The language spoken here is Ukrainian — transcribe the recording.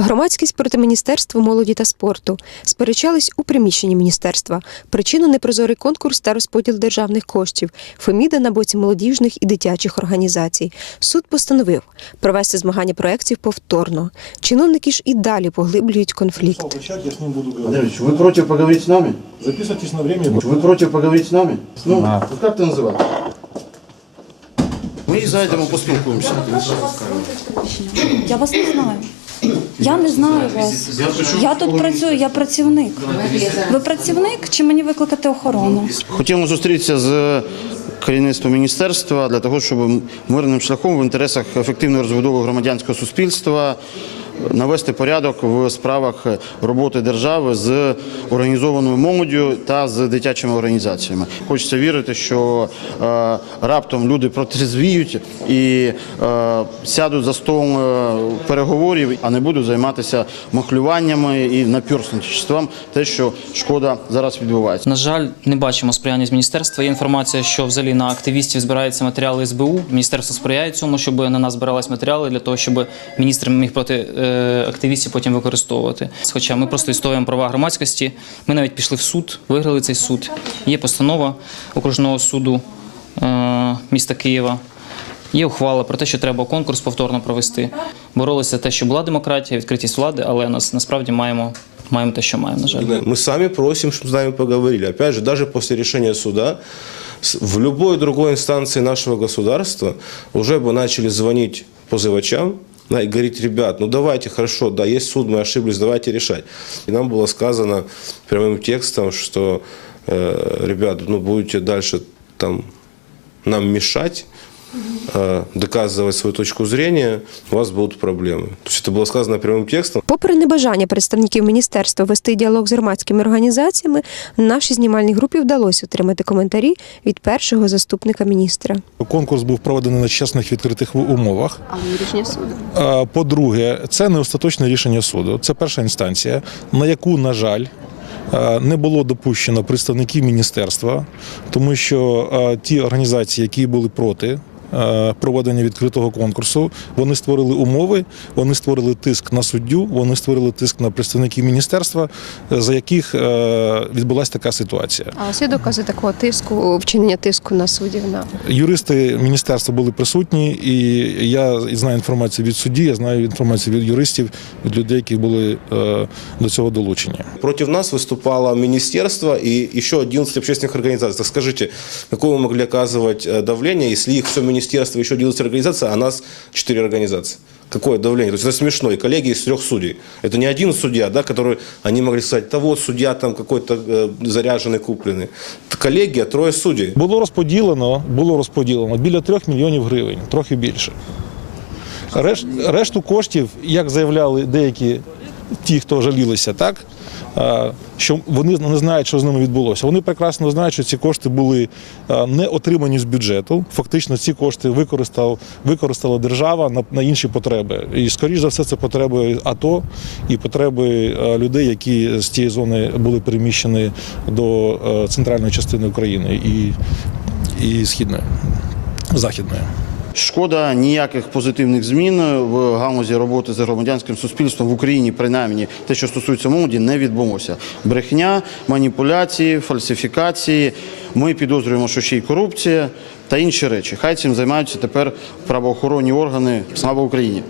Громадськість проти міністерства молоді та спорту сперечались у приміщенні міністерства. Причина непрозорий конкурс та розподіл державних коштів. Феміда на боці молодіжних і дитячих організацій. Суд постановив провести змагання проєктів повторно. Чиновники ж і далі поглиблюють конфлікт. Написал в чат, я с ним буду говорить. Андреевич, вы против поговорить с нами? Записывайтесь на время. Вы против поговорить с нами? Ну, вот как ты называешь? Мы зайдемо поспілкуємося. Я вас не знаю. Я не знаю вас. Я тут працюю, я працівник. Ви працівник чи мені викликати охорону? Хотімо зустрітися з керівництвом міністерства для того, щоб мирним шляхом в інтересах ефективної розбудови громадянського суспільства навести порядок в справах роботи держави з організованою молоддю та з дитячими організаціями. Хочеться вірити, що е, раптом люди протрезвіють і е, сядуть за стол е, переговорів, а не будуть займатися махлюваннями і напірсничеством, те, що шкода зараз відбувається. На жаль, не бачимо сприяння з міністерства. Є інформація, що взагалі на активістів збираються матеріали СБУ. Міністерство сприяє цьому, щоб на нас збирались матеріали для того, щоб міністр міг проти активістів потім використовувати. Хоча ми просто відстоюємо права громадськості. Ми навіть пішли в суд, виграли цей суд. Є постанова окружного суду е, міста Києва. Є ухвала про те, що треба конкурс повторно провести. Боролися за те, що була демократія, відкритість влади, але нас насправді маємо, маємо те, що маємо. На жаль. Мы сами просим, чтобы с нами поговорили. Опять же, даже после решения суда, с- в любой другой инстанции нашего государства уже бы начали звонить позывачам да, и говорить, ребят, ну давайте, хорошо, да, есть суд, мы ошиблись, давайте решать. И нам было сказано прямым текстом, что, э, ребят, ну будете дальше там нам мешать, э, доказывать свою точку зрения, у вас будут проблемы. То есть это было сказано прямым текстом. Попри небажання представників міністерства вести діалог з громадськими організаціями, нашій знімальній групі вдалося отримати коментарі від першого заступника міністра. Конкурс був проведений на чесних відкритих умовах. Але рішення суду. А, По-друге, це не остаточне рішення суду. Це перша інстанція, на яку, на жаль, а, не було допущено представників міністерства, тому що а, ті організації, які були проти. а, Проведення відкритого конкурсу вони створили умови, вони створили тиск на суддю, вони створили тиск на представників міністерства, за яких е, відбулася така ситуація. А ось є докази такого тиску, вчинення тиску на суддів на Юристи міністерства були присутні, і я знаю інформацію від судді, я знаю інформацію від юристів, від людей, які були е, до цього долучені. Против нас выступало министерство и еще 11 общественных организаций. Так скажите, какое вы могли оказывать э, давление, если их все министерство, еще 11 организаций, а нас 4 организации? Какое давление? То есть это смешно. И коллеги из трех судей. Это не один судья, да, который они могли сказать, да вот судья там какой-то э, заряженный, купленный. Это коллегия, трое судей. Було розподілено, було розподілено біля трьох мільйонів гривень, трохи більше. Решт, решту коштів, як заявляли деякі ті, хто жалілися, так що вони не знають, що з ними відбулося. Вони прекрасно знають, що ці кошти були не отримані з бюджету. Фактично, ці кошти використав, використала держава на, на інші потреби. І, скоріш за все, це потреби АТО і потреби людей, які з цієї зони були переміщені до центральної частини України і, і східної, західної. Шкода ніяких позитивних змін в галузі роботи з громадянським суспільством в Україні, принаймні те, що стосується молоді, не відбулося. Брехня, маніпуляції, фальсифікації. Ми підозрюємо, що ще й корупція та інші речі. Хай цим займаються тепер правоохоронні органи. Слава Україні!